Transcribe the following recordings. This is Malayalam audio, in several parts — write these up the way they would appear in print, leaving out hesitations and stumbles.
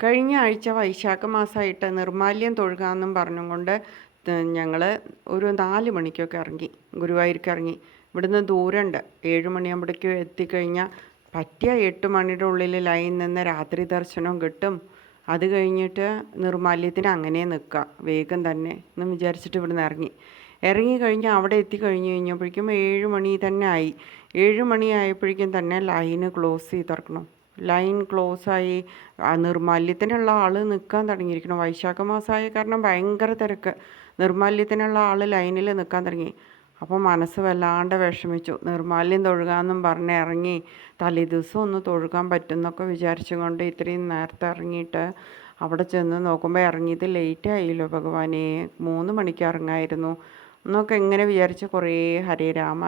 കഴിഞ്ഞ ആഴ്ച വൈശാഖ മാസമായിട്ട് നിർമ്മാല്യം തൊഴുകാമെന്നും പറഞ്ഞും കൊണ്ട് ഞങ്ങൾ ഒരു 4 മണിക്കൊക്കെ ഇറങ്ങി, ഗുരുവായൂർക്ക് ഇറങ്ങി. ഇവിടുന്ന് ദൂരമുണ്ട്. 7 മണിയാകുമ്പോഴേക്കും എത്തിക്കഴിഞ്ഞാൽ പറ്റിയ 8 മണിയുടെ ഉള്ളിൽ ലൈൻ നിന്ന് രാത്രി ദർശനം കിട്ടും. അത് കഴിഞ്ഞിട്ട് നിർമ്മാല്യത്തിന് അങ്ങനെ നിൽക്കുക വേഗം തന്നെ എന്ന് വിചാരിച്ചിട്ട് ഇവിടുന്ന് ഇറങ്ങി കഴിഞ്ഞ് അവിടെ കഴിഞ്ഞപ്പോഴേക്കും 7 മണി തന്നെ ആയി. 7 മണി ആയപ്പോഴേക്കും തന്നെ ലൈന് ക്ലോസ് ചെയ്ത് തുറക്കണം. ലൈൻ ക്ലോസായി. നിർമ്മാല്യത്തിനുള്ള ആൾ നിൽക്കാൻ തുടങ്ങിയിരിക്കണം. വൈശാഖ മാസമായ കാരണം ഭയങ്കര തിരക്ക്. നിർമ്മാല്യത്തിനുള്ള ആൾ ലൈനിൽ നിൽക്കാൻ തുടങ്ങി. അപ്പോൾ മനസ്സ് വല്ലാണ്ട് വിഷമിച്ചു. നിർമ്മാല്യം തൊഴുകാമെന്നും പറഞ്ഞ് ഇറങ്ങി. തലേദിവസം ഒന്ന് തൊഴുകാൻ പറ്റുമെന്നൊക്കെ വിചാരിച്ചുകൊണ്ട് ഇത്രയും നേരത്തെ ഇറങ്ങിയിട്ട് അവിടെ ചെന്ന് നോക്കുമ്പോൾ ഇറങ്ങിയത് ലേറ്റ് ആയില്ലോ ഭഗവാനെ, 3 മണിക്ക് ഇറങ്ങായിരുന്നു എന്നൊക്കെ ഇങ്ങനെ വിചാരിച്ച് കുറേ ഹരേ രാമ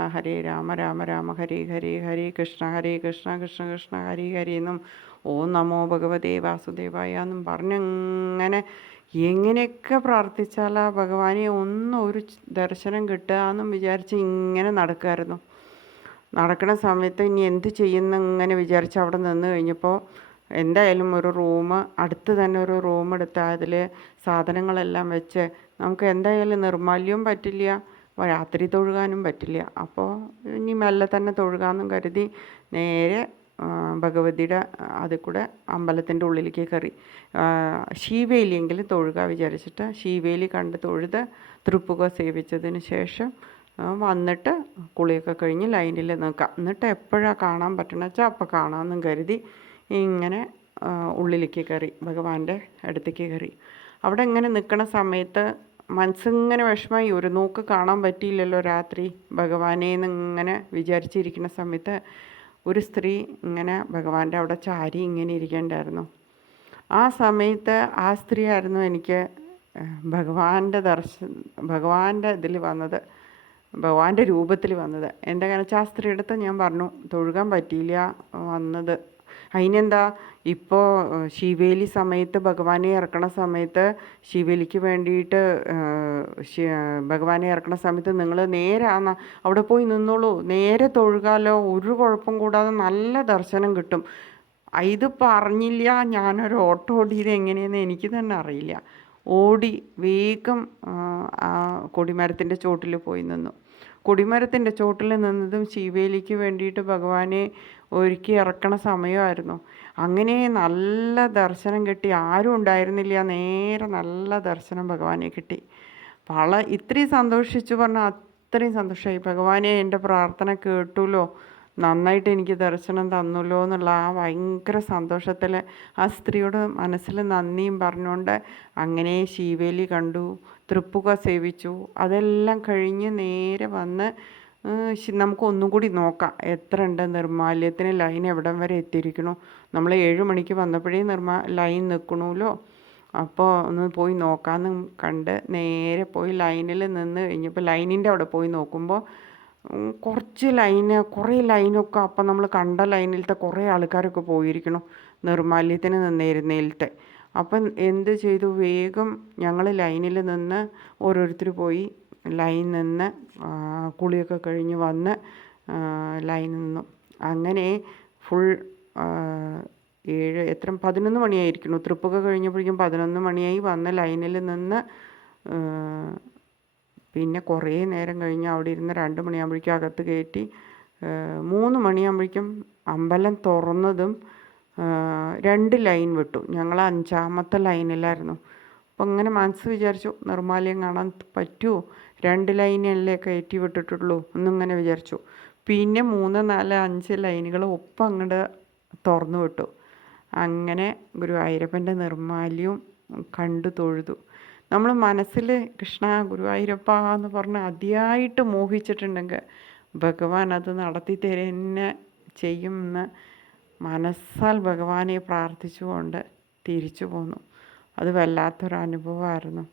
രാമ രാമ ഹരേ ഹരേ ഹരേ കൃഷ്ണ കൃഷ്ണ കൃഷ്ണ ഹരേ ഹരേ എന്നും ഓം നമോ ഭഗവതേ വാസുദേവായ എന്നും പറഞ്ഞങ്ങനെ എങ്ങനെയൊക്കെ പ്രാർത്ഥിച്ചാലാ ഭഗവാനെ ഒരു ദർശനം കിട്ടുക എന്നും വിചാരിച്ച് ഇങ്ങനെ നടക്കുമായിരുന്നു. നടക്കുന്ന സമയത്ത് ഇനി എന്ത് ചെയ്യുന്ന ഇങ്ങനെ വിചാരിച്ച് അവിടെ നിന്ന് കഴിഞ്ഞപ്പോൾ എന്തായാലും ഒരു റൂം അടുത്ത് തന്നെ ഒരു റൂം എടുത്ത് അതിൽ സാധനങ്ങളെല്ലാം വെച്ച് നമുക്ക് എന്തായാലും നിർമ്മാല്യവും പറ്റില്ല, രാത്രി തൊഴുകാനും പറ്റില്ല. അപ്പോൾ ഇനി മെല്ലെ തന്നെ തൊഴുകാമെന്നും കരുതി നേരെ ഭഗവതിയുടെ അതിൽ കൂടെ അമ്പലത്തിൻ്റെ ഉള്ളിലേക്ക് കയറി. ശീവേലിയെങ്കിലും തൊഴുക വിചാരിച്ചിട്ട് ശീവേലി കണ്ട് തൊഴുത് തൃപ്പുക സേവിച്ചതിന് ശേഷം വന്നിട്ട് കുളിയൊക്കെ കഴിഞ്ഞ് ലൈനിൽ നിൽക്കാം. എന്നിട്ട് എപ്പോഴാണ് കാണാൻ പറ്റണമെന്ന് വെച്ചാൽ അപ്പോൾ കാണാമെന്നും കരുതി ഇങ്ങനെ ഉള്ളിലേക്ക് കയറി, ഭഗവാന്റെ അടുത്തേക്ക് കയറി. അവിടെ ഇങ്ങനെ നിൽക്കുന്ന സമയത്ത് മനസ്സിങ്ങനെ വിഷമമായി. ഒരു നോക്ക് കാണാൻ പറ്റിയില്ലല്ലോ രാത്രി ഭഗവാനേന്ന് ഇങ്ങനെ വിചാരിച്ചിരിക്കുന്ന സമയത്ത് ഒരു സ്ത്രീ ഇങ്ങനെ ഭഗവാന്റെ അവിടെ ചാരി ഇങ്ങനെ ഇരിക്കേണ്ടായിരുന്നു. ആ സമയത്ത് ആ സ്ത്രീ ആയിരുന്നു എനിക്ക് ഭഗവാന്റെ ഇതിൽ വന്നത്, ഭഗവാന്റെ രൂപത്തിൽ വന്നത്. എന്താ കാരണം വെച്ചാൽ ആ സ്ത്രീയുടെ അടുത്ത് ഞാൻ പറഞ്ഞു തൊഴുകാൻ പറ്റിയില്ല വന്നത്. അതിനെന്താ, ഇപ്പോൾ ശിവേലി സമയത്ത് ഭഗവാനെ ഇറക്കണ സമയത്ത് ശിവേലിക്ക് വേണ്ടിയിട്ട് ഭഗവാനെ ഇറക്കണ സമയത്ത് നിങ്ങൾ നേരെ അവിടെ പോയി നിന്നോളൂ, നേരെ തൊഴുകാലോ, ഒരു കുഴപ്പം കൂടാതെ നല്ല ദർശനം കിട്ടും. ഇത് പറഞ്ഞില്ല, ഞാനൊരു ഓട്ടോ ഓടിയത് എങ്ങനെയെന്ന് എനിക്ക് തന്നെ അറിയില്ല. ഓടി വേഗം ആ കൊടിമരത്തിൻ്റെ ചോട്ടിൽ പോയി നിന്നു. കൊടിമരത്തിൻ്റെ ചോട്ടിൽ നിന്നതും ശിവേലിക്ക് വേണ്ടിയിട്ട് ഭഗവാനെ ഒരുക്കി ഇറക്കണ സമയമായിരുന്നു. അങ്ങനെ നല്ല ദർശനം കിട്ടി. ആരും ഉണ്ടായിരുന്നില്ല, നേരെ നല്ല ദർശനം ഭഗവാനെ കിട്ടി. ഇത്രയും സന്തോഷിച്ചു പറഞ്ഞാൽ അത്രയും സന്തോഷമായി. ഭഗവാനെ എൻ്റെ പ്രാർത്ഥന കേട്ടുല്ലോ, നന്നായിട്ട് എനിക്ക് ദർശനം തന്നല്ലോ എന്നുള്ള ആ ഭയങ്കര സന്തോഷത്തിൽ ആ സ്ത്രീയോട് മനസ്സിൽ നന്ദിയും പറഞ്ഞുകൊണ്ട് അങ്ങനെ ശീവേലി കണ്ടു, തൃപ്പുക സേവിച്ചു. അതെല്ലാം കഴിഞ്ഞ് നേരെ വന്ന് നമുക്ക് ഒന്നും കൂടി നോക്കാം എത്ര ഉണ്ട് നിർമ്മാല്യത്തിന് ലൈൻ എവിടം വരെ എത്തിയിരിക്കണു. നമ്മൾ 7 മണിക്ക് വന്നപ്പോഴേ ലൈൻ നിൽക്കണമല്ലോ, അപ്പോൾ ഒന്ന് പോയി നോക്കാമെന്ന് കണ്ട് നേരെ പോയി ലൈനിൽ നിന്ന് കഴിഞ്ഞപ്പോൾ ലൈനിൻ്റെ അവിടെ പോയി നോക്കുമ്പോൾ കുറേ ലൈനൊക്കെ അപ്പം നമ്മൾ കണ്ട ലൈനിലത്തെ കുറേ ആൾക്കാരൊക്കെ പോയിരിക്കണം നിർമ്മാല്യത്തിന് നിന്നിരുന്നതിലത്തെ. അപ്പം എന്ത് ചെയ്തു, വേഗം ഞങ്ങൾ ലൈനിൽ നിന്ന് ഓരോരുത്തർ പോയി ലൈൻ നിന്ന് കുളിയൊക്കെ കഴിഞ്ഞ് വന്ന് ലൈൻ നിന്നു. അങ്ങനെ ഫുൾ 11 മണിയായിരിക്കുന്നു. തൃപ്പുക കഴിഞ്ഞപ്പോഴേക്കും 11 മണിയായി. വന്ന ലൈനിൽ നിന്ന് പിന്നെ കുറേ നേരം കഴിഞ്ഞ് അവിടെ ഇരുന്ന് 2 മണിയാകുമ്പോഴേക്കും അകത്ത് കയറ്റി. 3 മണിയാകുമ്പോഴേക്കും അമ്പലം തുറന്നതും 2 ലൈൻ വിട്ടു. ഞങ്ങൾ 5ാമത്തെ ലൈനിലായിരുന്നു. അപ്പം ഇങ്ങനെ മനസ്സ് വിചാരിച്ചു നിർമ്മാല്യം കാണാൻ പറ്റുമോ, 2 ലൈനല്ലേ കയറ്റി വിട്ടിട്ടുള്ളൂ എന്നിങ്ങനെ വിചാരിച്ചു. പിന്നെ 3, 4, 5 ലൈനുകൾ ഒപ്പം അങ്ങോട്ട് തുറന്നു വിട്ടു. അങ്ങനെ ഗുരുവായൂരപ്പൻ്റെ നിർമ്മാല്യവും കണ്ടു തൊഴുതു. നമ്മൾ മനസ്സിൽ കൃഷ്ണ ഗുരുവായൂരപ്പ എന്ന് പറഞ്ഞ് അതിയായിട്ട് മോഹിച്ചിട്ടുണ്ടെങ്കിൽ ഭഗവാൻ അത് നടത്തി തരുന്ന ചെയ്യുമെന്ന് മനസ്സാൽ ഭഗവാനെ പ്രാർത്ഥിച്ചുകൊണ്ട് തിരിച്ചു പോന്നു. അത് വല്ലാത്തൊരനുഭവമായിരുന്നു.